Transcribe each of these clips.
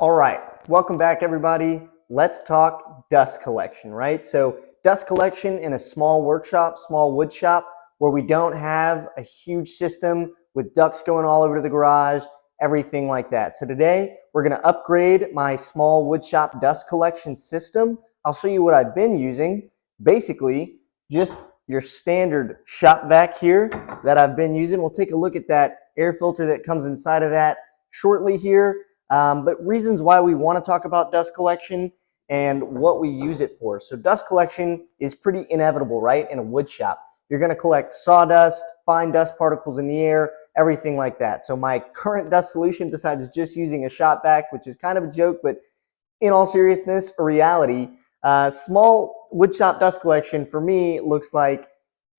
All right, welcome back everybody. Let's talk dust collection, right? So dust collection in a small workshop, small wood shop, where we don't have a huge system with ducts going all over the garage, everything like that. So today we're gonna upgrade my small wood shop dust collection system. I'll show you what I've been using. Basically, just your standard Shopvac here that I've been using. We'll take a look at that air filter that comes inside of that shortly here. But reasons why we want to talk about dust collection and what we use it for. So dust collection is pretty inevitable, right? In a wood shop, you're going to collect sawdust, fine dust particles in the air, everything like that. So my current dust solution, besides just using a Shopvac, which is kind of a joke, but in all seriousness, a reality, small wood shop dust collection for me looks like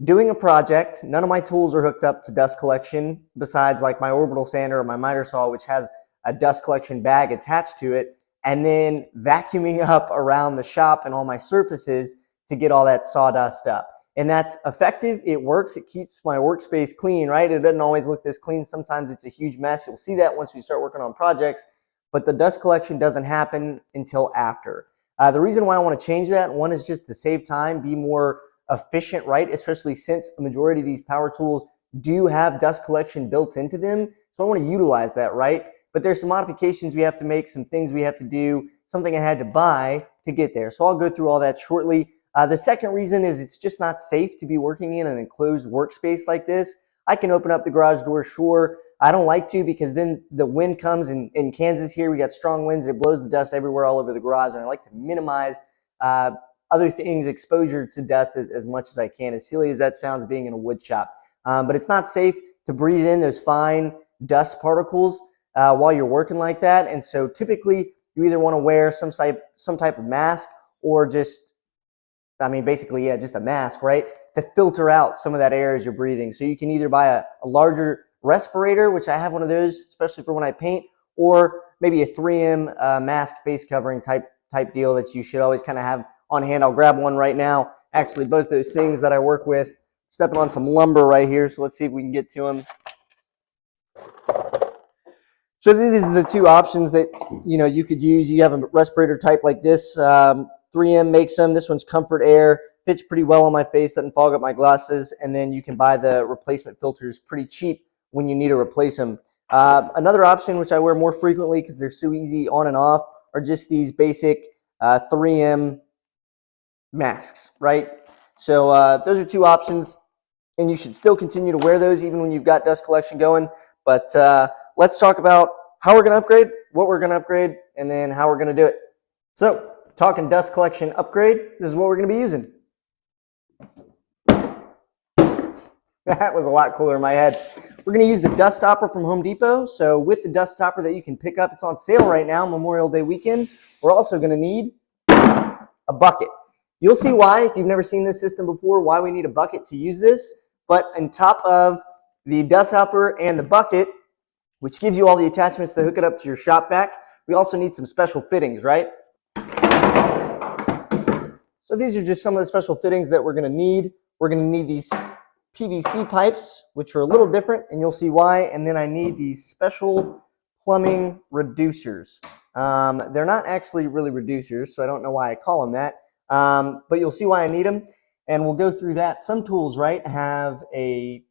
doing a project. None of my tools are hooked up to dust collection besides like my orbital sander or my miter saw, which has a dust collection bag attached to it, and then vacuuming up around the shop and all my surfaces to get all that sawdust up. And that's effective. It works. It keeps my workspace clean, right? It doesn't always look this clean. Sometimes it's a huge mess. You'll see that once we start working on projects, but the dust collection doesn't happen until after. The reason why I want to change that, one is just to save time, be more efficient, right? Especially since a majority of these power tools do have dust collection built into them. So I want to utilize that, right? But there's some modifications we have to make, some things we have to do, something I had to buy to get there. So I'll go through all that shortly. The second reason is it's just not safe to be working in an enclosed workspace like this. I can open up the garage door, sure. I don't like to because then the wind comes in Kansas here. We got strong winds and it blows the dust everywhere all over the garage. And I like to minimize other things, exposure to dust as much as I can, as silly as that sounds being in a wood shop. But it's not safe to breathe in those fine dust particles while you're working like that. And so typically you either want to wear some type of mask or just, basically, yeah, just a mask, right? To filter out some of that air as you're breathing. So you can either buy a larger respirator, which I have one of those, especially for when I paint, or maybe a 3M mask face covering type deal that you should always kind of have on hand. I'll grab one right now. Actually, both those things that I work with. Stepping on some lumber right here, so let's see if we can get to them. So these are the two options that you could use. You have a respirator type like this. 3M makes them. This one's Comfort Air. Fits pretty well on my face, doesn't fog up my glasses. And then you can buy the replacement filters pretty cheap when you need to replace them. Another option, which I wear more frequently because they're so easy on and off, are just these basic 3M masks, right? So those are two options, and you should still continue to wear those even when you've got dust collection going. But let's talk about how we're going to upgrade, what we're going to upgrade, and then how we're going to do it. So talking dust collection upgrade, this is what we're going to be using. That was a lot cooler in my head. We're going to use the Dustopper from Home Depot. So with the Dustopper that you can pick up, it's on sale right now, Memorial Day weekend. We're also going to need a bucket. You'll see why, if you've never seen this system before, why we need a bucket to use this. But on top of the Dustopper and the bucket, which gives you all the attachments to hook it up to your Shopvac, we also need some special fittings, right? So these are just some of the special fittings that we're going to need. We're going to need these PVC pipes, which are a little different, and you'll see why. And then I need these special plumbing reducers. They're not actually really reducers, so I don't know why I call them that. But you'll see why I need them, and we'll go through that. Some tools, right, have a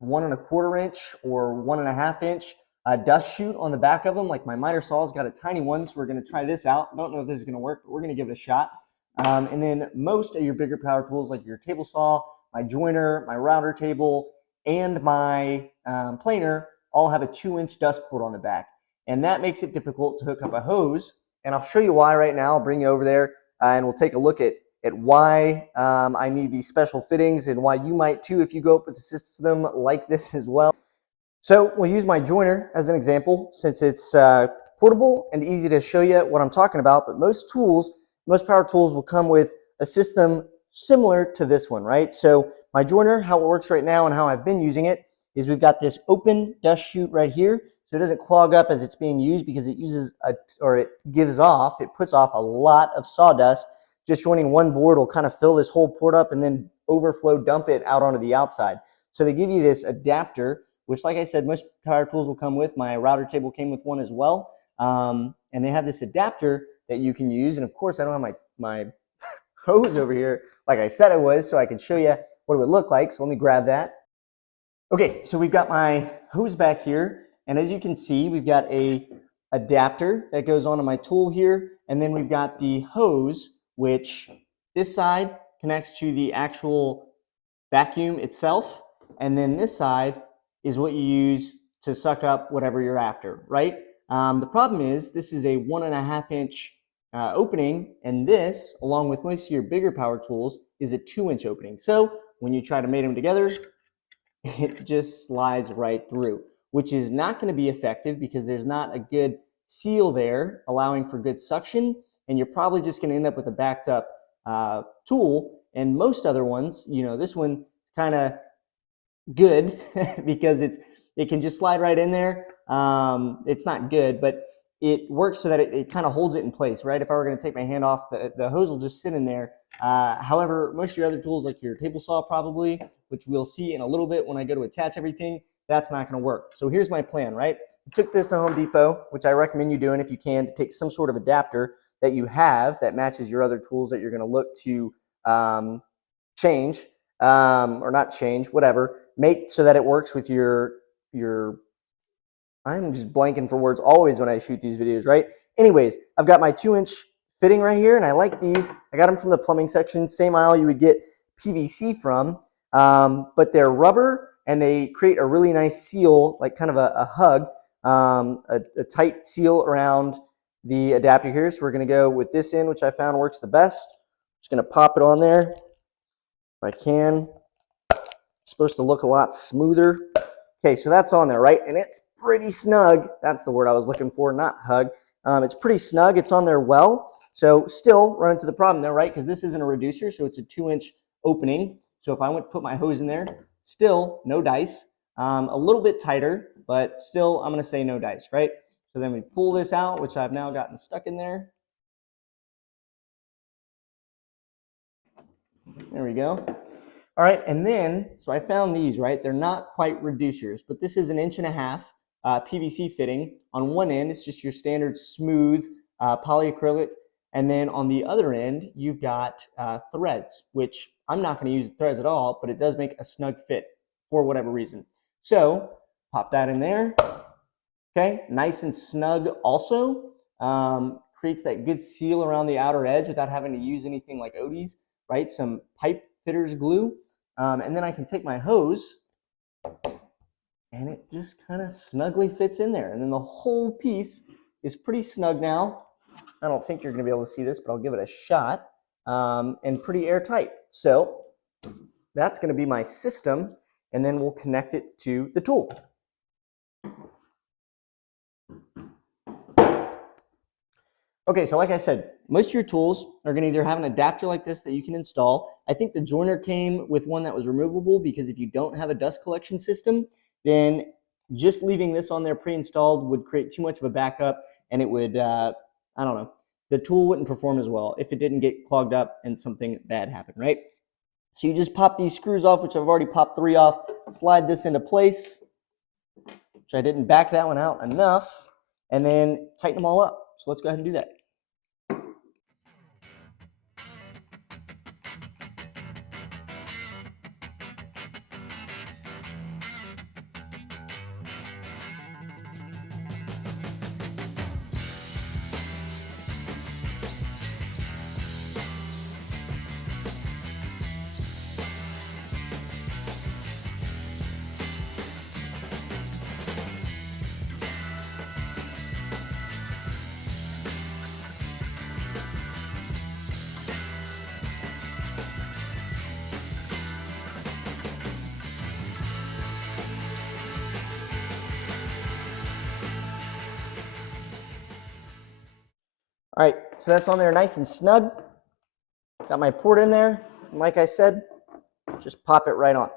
1 1/4 inch or 1 1/2 inch dust chute on the back of them. Like my miter saw's got a tiny one, so we're going to try this out. Don't know if this is going to work, but we're going to give it a shot. And then most of your bigger power tools, like your table saw, my joiner, my router table, and my planer, all have a 2-inch dust port on the back. And that makes it difficult to hook up a hose. And I'll show you why right now. I'll bring you over there and we'll take a look at why I need these special fittings and why you might too if you go up with a system like this as well. So we'll use my joiner as an example since it's portable and easy to show you what I'm talking about. But most power tools will come with a system similar to this one, right? So my joiner, how it works right now and how I've been using it is we've got this open dust chute right here, so it doesn't clog up as it's being used because it puts off a lot of sawdust. Just joining one board will kind of fill this whole port up and then overflow dump it out onto the outside. So they give you this adapter, which like I said, most power tools will come with. My router table came with one as well. And and they have this adapter that you can use. And of course, I don't have my hose over here like I said it was, so I could show you what it would look like. So let me grab that. Okay, so we've got my hose back here, and as you can see, we've got a adapter that goes onto my tool here, and then we've got the hose, which this side connects to the actual vacuum itself, and then this side is what you use to suck up whatever you're after, right? The problem is this is a 1.5 inch opening, and this, along with most of your bigger power tools, is a 2-inch opening. So when you try to mate them together, it just slides right through, which is not going to be effective because there's not a good seal there allowing for good suction, and you're probably just going to end up with a backed up tool. And most other ones, you know, this one is kind of good because it can just slide right in there. It's not good, but it works so that it kind of holds it in place, right? If I were going to take my hand off, the hose will just sit in there. However, most of your other tools, like your table saw probably, which we'll see in a little bit when I go to attach everything, that's not going to work. So here's my plan, right? I took this to Home Depot, which I recommend you doing if you can, to take some sort of adapter that you have that matches your other tools that you're going to look to change, or not change, whatever. Make so that it works with your I'm just blanking for words always when I shoot these videos, right? Anyways, I've got my 2-inch fitting right here, and I like these. I got them from the plumbing section, same aisle you would get PVC from, but they're rubber, and they create a really nice seal, like kind of a hug, a tight seal around the adapter here. So we're going to go with this end, which I found works the best. Just going to pop it on there if I can. It's supposed to look a lot smoother. Okay, so that's on there, right? And it's pretty snug. That's the word I was looking for, not hug. It's pretty snug. It's on there well. So still run into the problem there, right? Because this isn't a reducer, so it's a 2-inch opening. So if I went to put my hose in there, still no dice. A little bit tighter, but still I'm going to say no dice, right? So then we pull this out, which I've now gotten stuck in there. There we go. All right, and then, so I found these, right? They're not quite reducers, but this is 1.5 inch PVC fitting. On one end, it's just your standard smooth polyacrylic, and then on the other end, you've got threads, which I'm not going to use threads at all, but it does make a snug fit for whatever reason. So pop that in there. Okay, nice and snug also. Creates that good seal around the outer edge without having to use anything like Odie's, right? Some pipe fitters glue. And then I can take my hose and it just kind of snugly fits in there. And then the whole piece is pretty snug now. I don't think you're going to be able to see this, but I'll give it a shot. And pretty airtight. So that's going to be my system, and then we'll connect it to the tool. Okay, so like I said, most of your tools are going to either have an adapter like this that you can install. I think the joiner came with one that was removable, because if you don't have a dust collection system, then just leaving this on there pre-installed would create too much of a backup, and it would, I don't know, the tool wouldn't perform as well if it didn't get clogged up and something bad happened, right? So you just pop these screws off, which I've already popped 3 off, slide this into place, which I didn't back that one out enough, and then tighten them all up. So let's go ahead and do that. All right, so that's on there nice and snug. Got my port in there, and like I said, just pop it right on.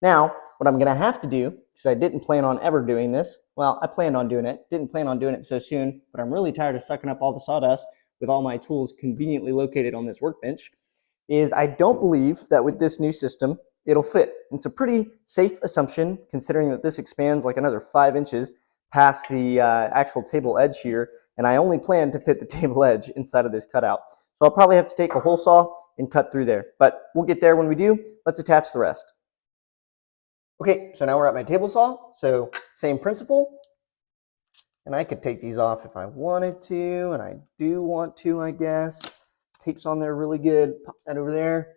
Now, what I'm gonna have to do, because I didn't plan on ever doing this, well, I planned on doing it, didn't plan on doing it so soon, but I'm really tired of sucking up all the sawdust with all my tools conveniently located on this workbench, is I don't believe that with this new system, it'll fit. It's a pretty safe assumption, considering that this expands like another 5 inches past the actual table edge here, and I only plan to fit the table edge inside of this cutout. So I'll probably have to take a hole saw and cut through there, but we'll get there when we do. Let's attach the rest. Okay, so now we're at my table saw, so same principle. And I could take these off if I wanted to, and I do want to, I guess. Tape's on there really good. Pop that over there.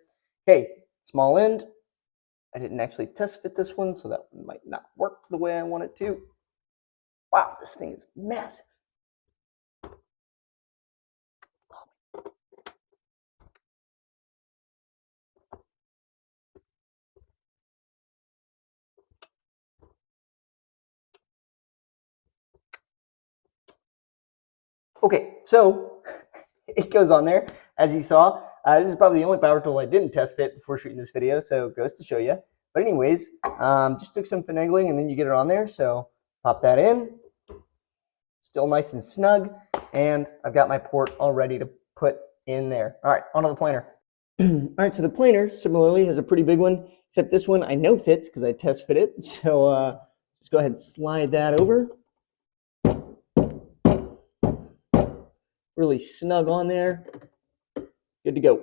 Okay, small end. I didn't actually test fit this one, so that one might not work the way I want it to. Wow, this thing is massive. Okay, so it goes on there, as you saw. This is probably the only power tool I didn't test fit before shooting this video, so it goes to show you. But anyways, just took some finagling and then you get it on there. So pop that in, still nice and snug, and I've got my port all ready to put in there. All right, onto the planer. All right, so the planer similarly has a pretty big one, except this one I know fits because I test fit it. So just go ahead and slide that over. Really snug on there. Good to go.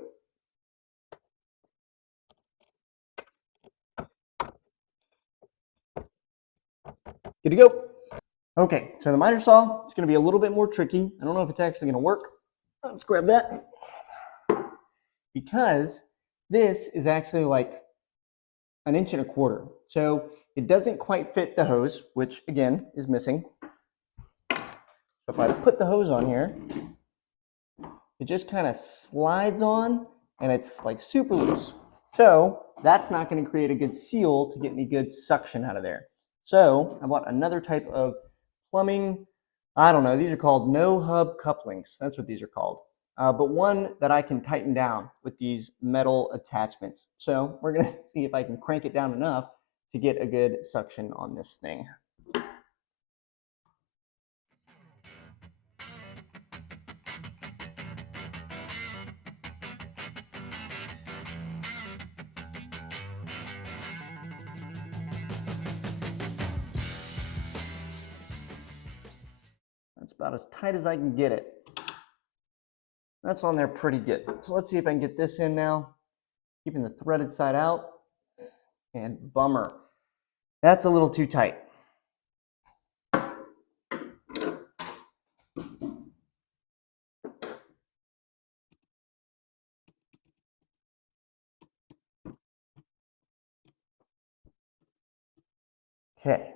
Good to go. Okay, so the miter saw is going to be a little bit more tricky. I don't know if it's actually going to work. Let's grab that. Because this is actually like 1.25 inches. So it doesn't quite fit the hose, which again is missing. So if I put the hose on here, it just kind of slides on and it's like super loose. So that's not going to create a good seal to get any good suction out of there. So I bought another type of plumbing, I don't know, these are called no hub couplings. That's what these are called. But one that I can tighten down with these metal attachments. So we're going to see if I can crank it down enough to get a good suction on this thing. That's about as tight as I can get it. That's on there pretty good. So let's see if I can get this in now. Keeping the threaded side out. And bummer. That's a little too tight. Okay.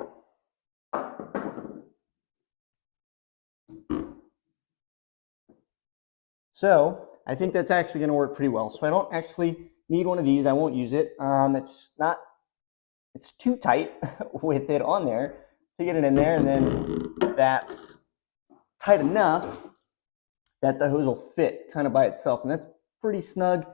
So I think that's actually going to work pretty well. So I don't actually need one of these. I won't use it. It's too tight with it on there to get it in there, and then that's tight enough that the hose will fit kind of by itself, and that's pretty snug.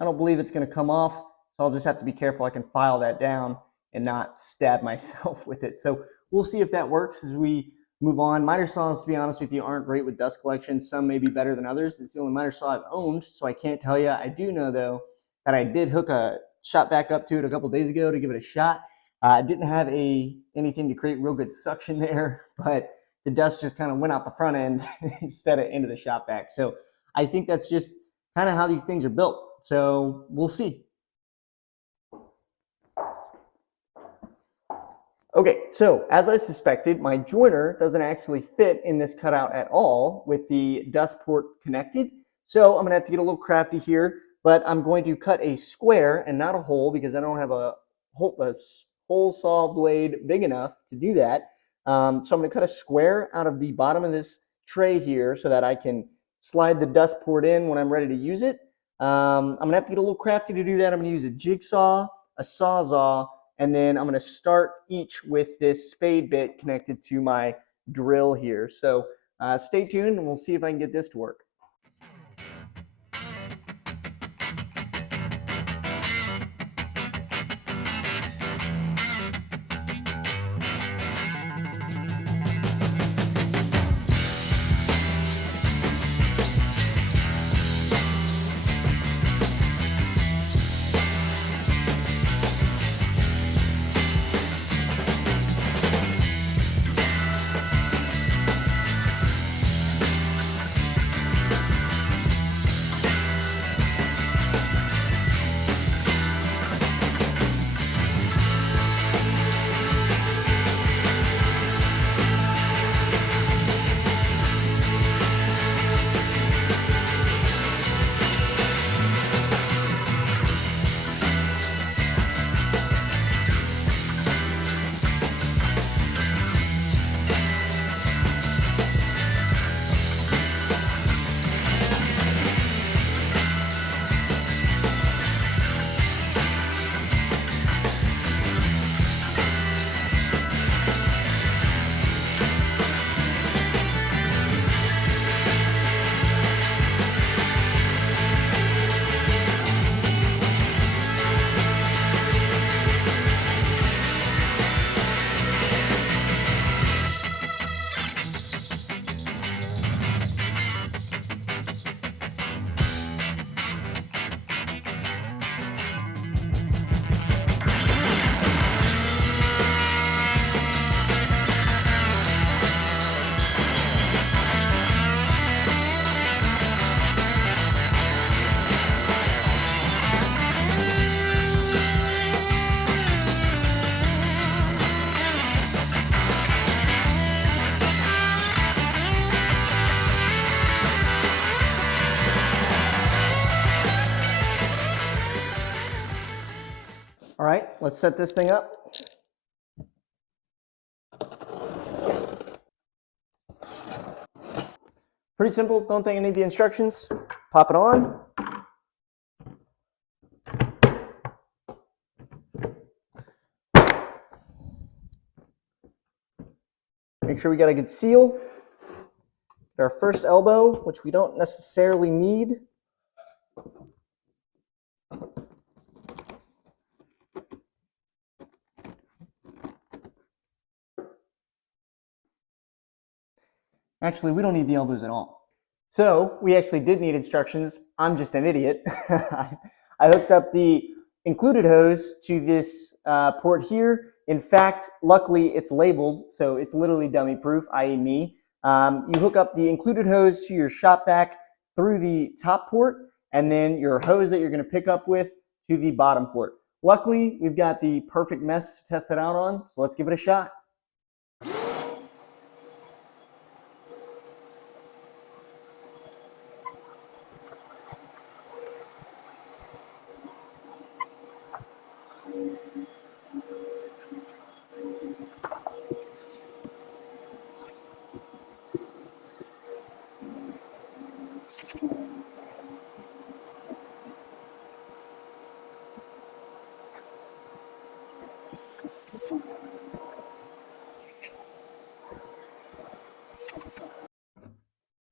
I don't believe it's going to come off, so I'll just have to be careful I can file that down and not stab myself with it. So we'll see if that works as we move on. Miter saws, to be honest with you, aren't great with dust collection. Some may be better than others. It's the only miter saw I've owned, so I can't tell you. I do know, though, that I did hook a Shopvac up to it a couple days ago to give it a shot. I didn't have anything to create real good suction there, but the dust just kind of went out the front end instead of into the Shopvac. So I think that's just kind of how these things are built. So we'll see. Okay, so as I suspected, my joiner doesn't actually fit in this cutout at all with the dust port connected. So I'm gonna have to get a little crafty here, but I'm going to cut a square and not a hole because I don't have a hole saw blade big enough to do that. So I'm going to cut a square out of the bottom of this tray here so that I can slide the dust port in when I'm ready to use it. I'm going to have to get a little crafty to do that. I'm going to use a jigsaw, a sawzall, and then I'm going to start each with this spade bit connected to my drill here. So stay tuned and we'll see if I can get this to work. let's set this thing up. Pretty simple, don't think I need the instructions. Pop it on. Make sure we got a good seal. Our first elbow, which we don't necessarily need. Actually, we don't need the elbows at all. So we actually did need instructions. I'm just an idiot. I hooked up the included hose to this port here. In fact, luckily it's labeled, so it's literally dummy proof, i.e. me. You hook up the included hose to your Shopvac through the top port, and then your hose that you're going to pick up with to the bottom port. Luckily, we've got the perfect mesh to test it out on, so let's give it a shot.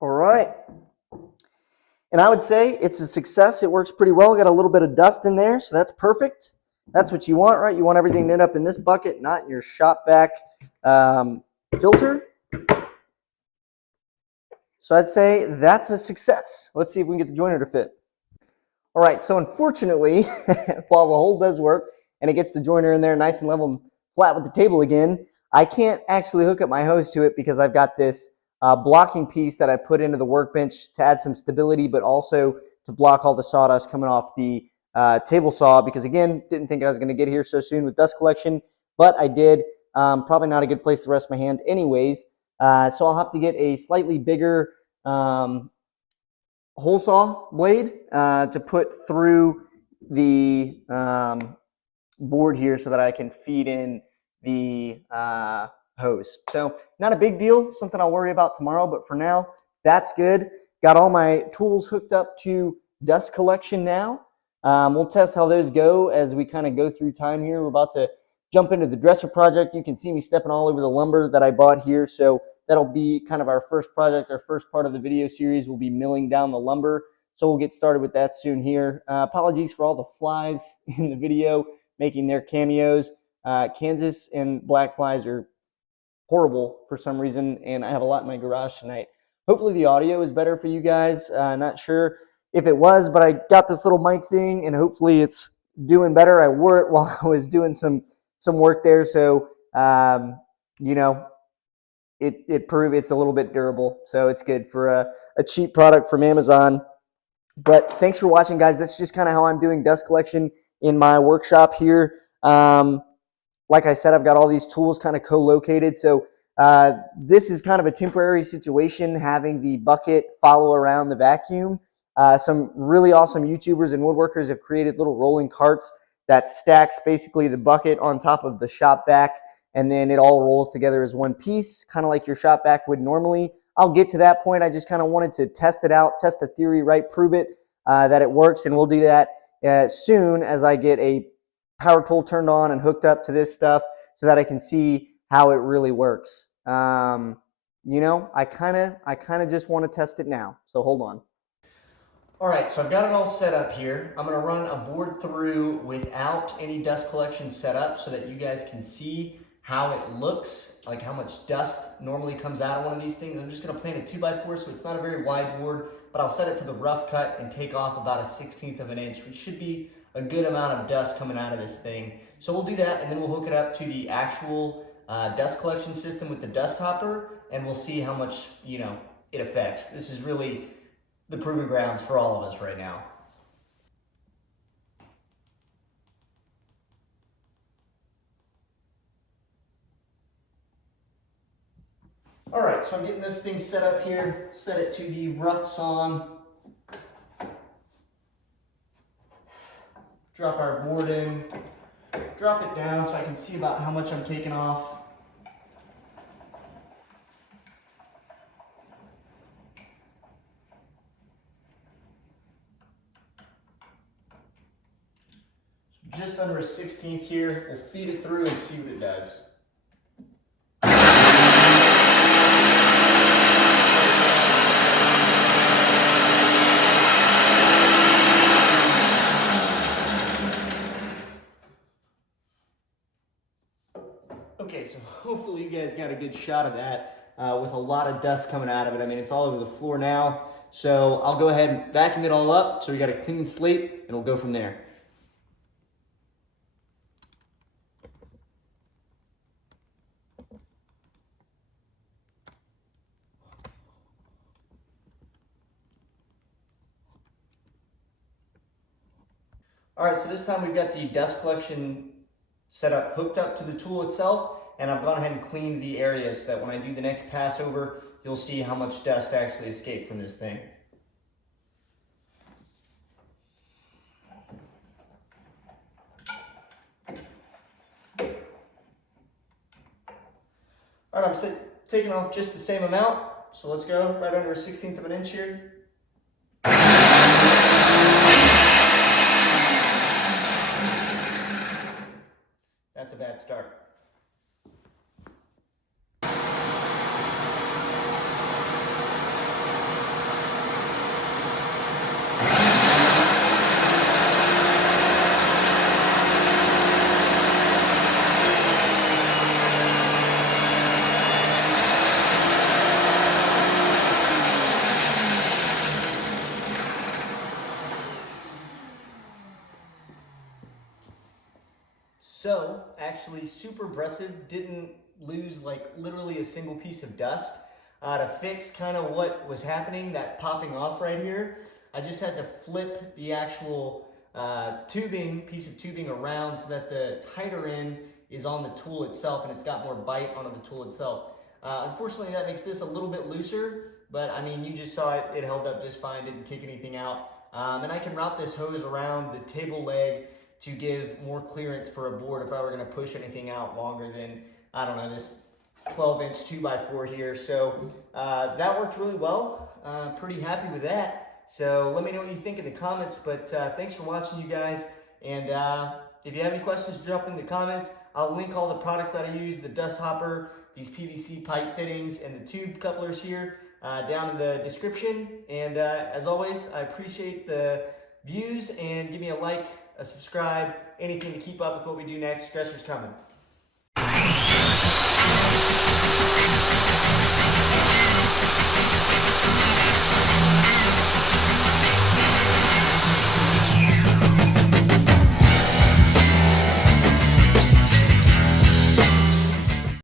All right. And I would say it's a success. It works pretty well. Got a little bit of dust in there, so that's perfect. That's what you want, right? You want everything to end up in this bucket, not in your Shopvac filter. So I'd say that's a success. Let's see if we can get the joiner to fit. All right, so unfortunately, while the hole does work and it gets the joiner in there nice and level and flat with the table again, I can't actually hook up my hose to it because I've got this blocking piece that I put into the workbench to add some stability, but also to block all the sawdust coming off the table saw, because again, didn't think I was going to get here so soon with dust collection, but I did. Probably not a good place to rest my hand anyways, so I'll have to get a slightly bigger hole saw blade to put through the board here so that I can feed in the hose. So not a big deal, something I'll worry about tomorrow, but for now, that's good. Got all my tools hooked up to dust collection now. We'll test how those go as we kind of go through time here. We're about to jump into the dresser project. You can see me stepping all over the lumber that I bought here. So that'll be kind of our first project, our first part of the video series. We'll be milling down the lumber. So we'll get started with that soon here. Apologies for all the flies in the video making their cameos. Kansas and black flies are horrible for some reason, and I have a lot in my garage tonight. Hopefully the audio is better for you guys. Not sure if it was, but I got this little mic thing, and hopefully it's doing better. I wore it while I was doing some work there, so you know, it proved it's a little bit durable, so it's good for a cheap product from Amazon. But thanks for watching, guys. That's just kind of how I'm doing dust collection in my workshop here. Like I said, I've got all these tools kind of co-located. So this is kind of a temporary situation, having the bucket follow around the vacuum. Some really awesome YouTubers and woodworkers have created little rolling carts that stacks basically the bucket on top of the shop vac, and then it all rolls together as one piece, kind of like your shop vac would normally. I'll get to that point. I just kind of wanted to test it out, test the theory, right, prove it that it works, and we'll do that soon as I get a power tool turned on and hooked up to this stuff so that I can see how it really works. You know, I kind of just want to test it now. So hold on. All right, so I've got it all set up here. I'm gonna run a board through without any dust collection set up so that you guys can see how it looks, like how much dust normally comes out of one of these things. I'm just gonna plant a 2x4, so it's not a very wide board, but I'll set it to the rough cut and take off about 1/16 of an inch, which should be a good amount of dust coming out of this thing. So we'll do that, and then we'll hook it up to the actual dust collection system with the Dustopper, and we'll see how much, you know, it affects. This is really the proving grounds for all of us right now. All right, so I'm getting this thing set up here, set it to the rough sawn. Drop our board in. drop it down so I can see about how much I'm taking off. Just under a 1/16 here. We'll feed it through and see what it does. Okay, so hopefully you guys got a good shot of that with a lot of dust coming out of it. I mean, it's all over the floor now. So I'll go ahead and vacuum it all up so we got a clean slate and we'll go from there. All right, so this time we've got the dust collection set up, hooked up to the tool itself, and I've gone ahead and cleaned the area so that when I do the next pass over, you'll see how much dust actually escaped from this thing. All right, I'm taking off just the same amount, so let's go right under a 1/16 of an inch here. That's a bad start. So, actually super impressive, didn't lose like literally a single piece of dust. To fix kind of what was happening, that popping off right here, I just had to flip the actual piece of tubing around so that the tighter end is on the tool itself and it's got more bite onto the tool itself. Unfortunately, that makes this a little bit looser, but I mean, you just saw it, it held up just fine, didn't kick anything out. And I can route this hose around the table leg to give more clearance for a board if I were going to push anything out longer than, I don't know, this 12-inch 2x4 here. So that worked really well. Pretty happy with that. So let me know what you think in the comments. But thanks for watching, you guys. And if you have any questions, drop in the comments. I'll link all the products that I use, the Dustopper, these PVC pipe fittings, and the tube couplers here down in the description. And as always, I appreciate the views, and give me a like, a subscribe, anything to keep up with what we do next. Dresser's coming.